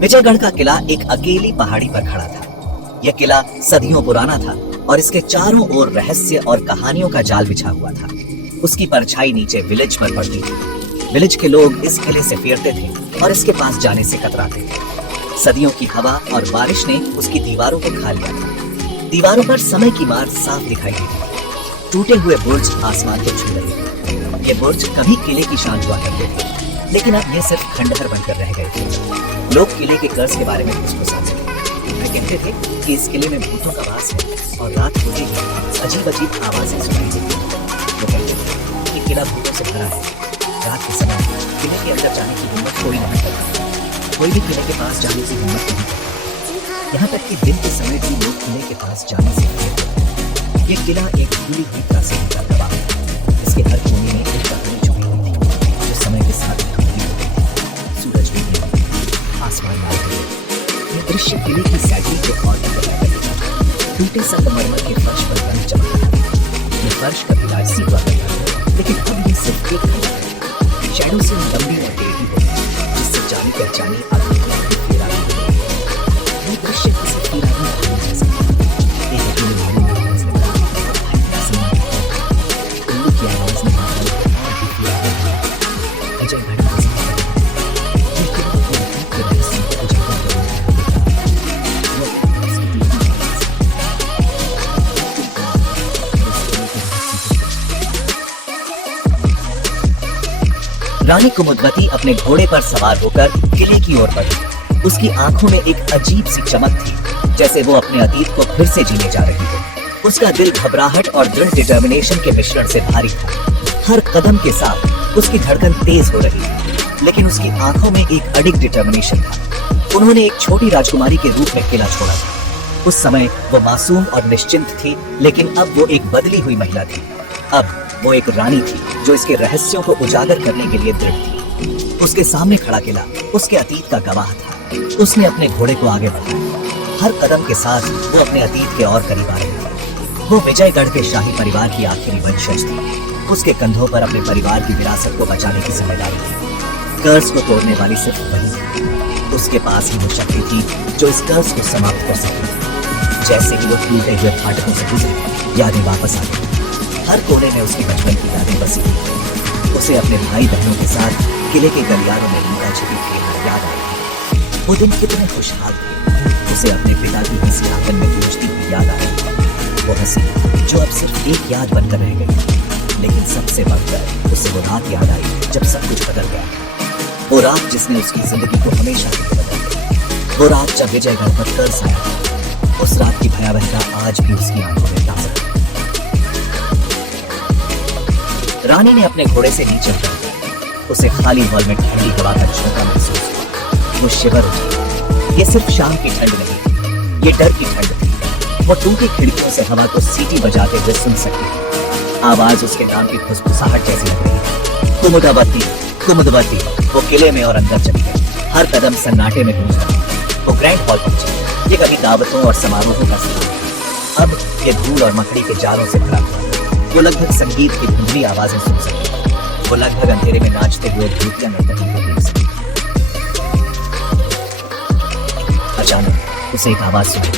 विजयगढ़ का किला एक अकेली पहाड़ी पर खड़ा था। यह किला सदियों पुराना था और इसके चारों ओर रहस्य और कहानियों का जाल बिछा हुआ था। उसकी परछाई नीचे विलेज पर पड़ती थी। विलेज के लोग इस किले से फेरते थे और इसके पास जाने से कतराते थे। सदियों की हवा और बारिश ने उसकी दीवारों को खा लिया था। दीवारों पर समय की मार साफ दिखाई देती थी। टूटे हुए बुर्ज आसमान को छू रहे थे। ये बुर्ज कभी किले की शान हुआ करते थे, लेकिन अब ये सिर्फ खंडहर बनकर रह गए थे। लोग किले के कर्ज के बारे में पूछते थे। वे कहते थे कि इस किले में भूतों का वास है और रात होते ही अजीब अजीब आवाजें सुनाई देती हैं। वो कहते थे कि किला भूतों से भरा है। रात के समय किले के अंदर जाने की हिम्मत कोई नहीं करता। कोई भी किले के पास जाने की हिम्मत नहीं करता। यहाँ तक कि दिन के समय भी लोग किले के पास जाने से डरते हैं। ये किला एक खुली हुई प्राचीन का गवाह है। इसके हर कोने में एक कहानी छुपी हुई थी, जो समय के साथ टूटती होती थी। सूरज डूबने, आसमान लाल हो गया। ये दृश्य किले की सैकड़ी को और भी बढ़ा देता था। टूटे संगमरमर के फर्श पर रंग चमक रहा था। ये फर्श कभी राजसी हुआ करता था, लेकिन अब ये सिर्फ एक खंडहर है। शैडो से लंबी और टेढ़ी होती, जिससे जानी पहचानी आदमी को फेरा नहीं होती। ये दृश्य किसी पुरानी कहानी जैसा है। एक अकेले महल में आवाज लगा और भाई का सम्मान करता। उल्लू की आवाज में माहौल विजयगढ़ का रानी कुमुदवती अपने घोड़े पर सवार होकर किले की ओर बढ़ी। उसकी आंखों में एक अजीब सी चमक थी, जैसे वो अपने अतीत को फिर से जीने जा रही हो। उसका दिल घबराहट और दृढ़ डिटर्मिनेशन के मिश्रण से भारी था। हर कदम के साथ उसकी धड़कन तेज हो रही थी, लेकिन उसकी आंखों में एक अडिग डिटर्मिनेशन था। उन्होंने एक छोटी राजकुमारी के रूप में किला छोड़ा था। उस समय वो मासूम और निश्चिंत थी, लेकिन अब वो एक बदली हुई महिला थी। अब वो एक रानी थी जो इसके रहस्यों को उजागर करने के लिए दृढ़ थी। उसके सामने खड़ा किला उसके अतीत का गवाह था। उसने अपने घोड़े को आगे बढ़ाया। हर कदम के साथ वो अपने अतीत के और करीब आ रही थी। वो विजयगढ़ के शाही परिवार की आखिरी वंशज थी। उसके कंधों पर अपने परिवार की विरासत को बचाने की जिम्मेदारी थी। कर्ज को तोड़ने वाली सिर्फ वही थी। उसके पास ही वो शक्ति थी जो इस कर्ज को समाप्त कर सके। जैसे ही वो टूटे हुए फाटकों से गुजरी, यादें वापस आ गई। हर कोने में उसकी बचपन की यादें बसी थी। उसे अपने भाई बहनों के साथ किले के गलियारों में लुका छिपी खेलना याद आ रही। वो दिन कितने खुशहाल थे। उसे अपने पिता की हंसी आंगन में गूंजती हुई याद आ रही। वो हंसी जो अब सिर्फ एक याद बनकर रह गई। लेकिन सबसे बढ़कर उसे वो रात याद आई जब सब कुछ बदल गया। वो रात जिसने उसकी जिंदगी को हमेशा के लिए बदल दिया। वो रात जब विजयगढ़ पर कर्ज आया। उस रात की भयावहता आज भी उसकी आंखों में ताजा है। रानी ने अपने घोड़े से नीचे उतरा। उसे खाली हॉल में ठंडी हवा का झोंका महसूस हुआ। वो शिवर उठी। ये सिर्फ शाम की ठंड नहीं थी, ये डर की ठंड थी। वो टूटी खिड़कियों से हवा को सीटी बजाते हुए सुन सकती थी। आवाज उसके नाम की फुसफुसाहट जैसी लग रही थी। कुमुदवती, कुमुदवती। वो किले में और अंदर चली गई। हर कदम सन्नाटे में गूंज रहा। वो ग्रैंड हॉल पहुंची। ये कभी दावतों और समारोहों का स्थान, अब ये धूल और मकड़ी के जालों से भरा हुआ। वो लगभग संगीत की धुंधली आवाजें सुन सकती। वो लगभग अंधेरे में नाचते हुए धूतिया नर्तकी को देख सकती। अचानक उसे एक आवाज सुनी।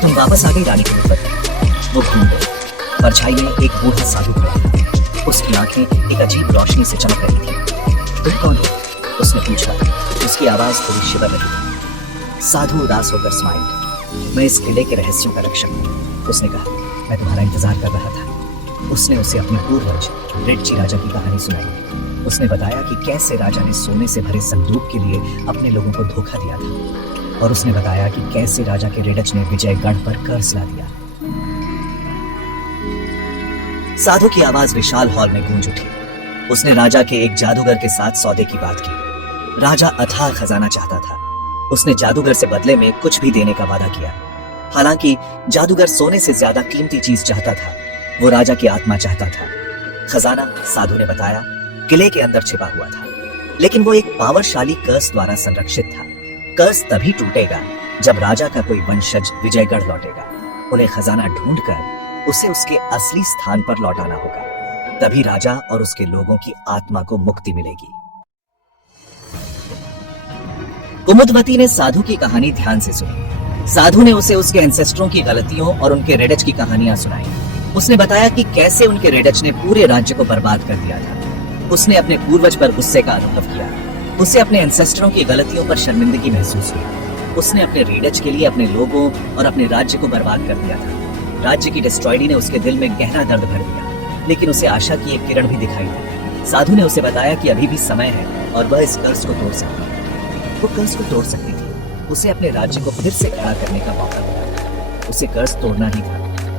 तुम वापस आ गई रानी कुमुदवती। वो घूम गई। परछाई में एक बूढ़ा साधु खड़ा था। उसकी आंखें एक अजीब रोशनी से चमक रही थी। तुम कौन हो? उसने पूछा। उसकी आवाज थोड़ी शिवर रही थी। साधु उदास होकर स्माइल। मैं इस किले के रहस्यों का रक्षक हूँ, उसने कहा। मैं तुम्हारा इंतजार कर रहा था। उसने उसे अपने पूर्वज रेडची राजा की कहानी सुनाई। उसने बताया कि कैसे राजा ने सोने से भरे संदूक के लिए अपने लोगों को धोखा दिया था, और उसने बताया कि कैसे राजा के रेडच ने विजयगढ़ पर कर्ज ला दिया। साधु की आवाज विशाल हॉल में गूंज उठी। उसने राजा के एक जादूगर के साथ सौदे की बात की। राजा अथाह खजाना चाहता था। उसने जादूगर से बदले में कुछ भी देने का वादा किया। हालांकि जादूगर सोने से ज्यादा कीमती चीज चाहता था। वो राजा की आत्मा चाहता था। खजाना, साधु ने बताया, किले के अंदर छिपा हुआ था, लेकिन वो एक पावरशाली कर्स द्वारा संरक्षित था। कर्स तभी टूटेगा जब राजा का कोई वंशज विजयगढ़ लौटेगा। उन्हें खजाना ढूंढकर उसे उसके असली स्थान पर लौटाना होगा। तभी राजा और उसके लोगों की आत्मा को मुक्ति मिलेगी। कुमुदवती ने साधु की कहानी ध्यान से सुनी। साधु ने उसे उसके एंसेस्टरों की गलतियों और उनके रेडच की कहानियां सुनाई। उसने बताया कि कैसे उनके रेडच ने पूरे राज्य को बर्बाद कर दिया था। उसने अपने पूर्वज पर गुस्से का अनुभव किया। उसे अपने एंसेस्टरों की गलतियों पर शर्मिंदगी महसूस हुई। उसने अपने रेडच के लिए अपने लोगों और अपने राज्य को बर्बाद कर दिया था। राज्य की डिस्ट्रॉयडी ने उसके दिल में गहरा दर्द भर दिया, लेकिन उसे आशा की एक किरण भी दिखाई दी। साधु ने उसे बताया कि अभी भी समय है और वह इस कर्ज को तोड़ सकती है। वो कर्ज को तोड़ सकती थी। उसे अपने राज्य को फिर से खड़ा करने का मौका मिला। उसे कर्ज तोड़ना ही था।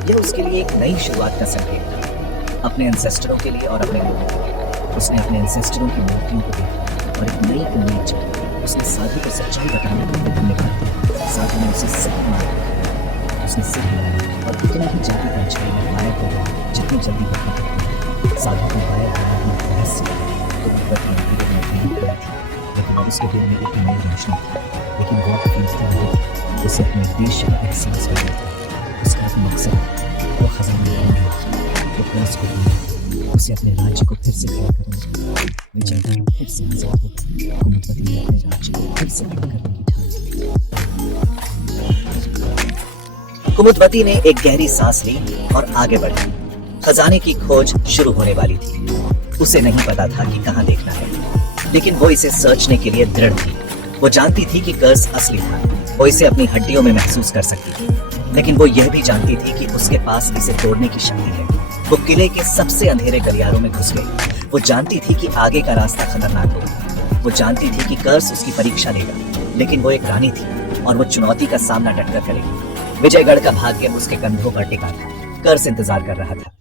यह उसके लिए एक नई शुरुआत का संकेत था, अपने एंसेस्टरों के लिए और अपने लोगों के लिए। उसने अपने एंसेस्टरों की मूर्तियों को देखा और एक नई उम्मीद जगी। उसने साधु को सच्चाई बताने के लिए धन्यवाद दिया। साधु ने उसे सही माना। उसने सिर हिलाया और उतना ही जल्दी परछाई में गायब हो गया जितनी जल्दी वो खत्म। साधु को गायब होने में रहस्य तो कुमुदवती अपने दिल में नहीं खड़ी थी, लेकिन अब उसके दिल में एक नई रोशनी थी। लेकिन वो फीसदा नहीं थी। उसे अपने उद्देश्य का एहसास हो गया था। उसका एक मकसद था। वो खजाना ढूंढ रहा था। वो कर्ज को ढूंढ, उसे अपने राज्य को फिर से खड़ा करना। विजय गढ़ फिर से आजाद हो गया। कुमुदवती ने अपने राज्य को फिर से खड़ा करने की ठान ली। कुमुदवती ने एक गहरी सांस ली और आगे बढ़ी। खजाने की खोज शुरू होने वाली थी। उसे नहीं पता था कि कहां देखना है, लेकिन वो इसे सर्चने के लिए दृढ़ थी। वो जानती थी कि कर्ज असली था। वो इसे अपनी हड्डियों में महसूस कर सकती थी, लेकिन वो यह भी जानती थी कि उसके पास इसे तोड़ने की शक्ति है। वो किले के सबसे अंधेरे गलियारों में घुस गई। वो जानती थी कि आगे का रास्ता खतरनाक होगा। वो जानती थी कि कर्ज उसकी परीक्षा लेगा, लेकिन वो एक रानी थी और वो चुनौती का सामना डटकर करेगी। विजयगढ़ का भाग्य उसके कंधों पर टिका था। कर्ज इंतजार कर रहा था।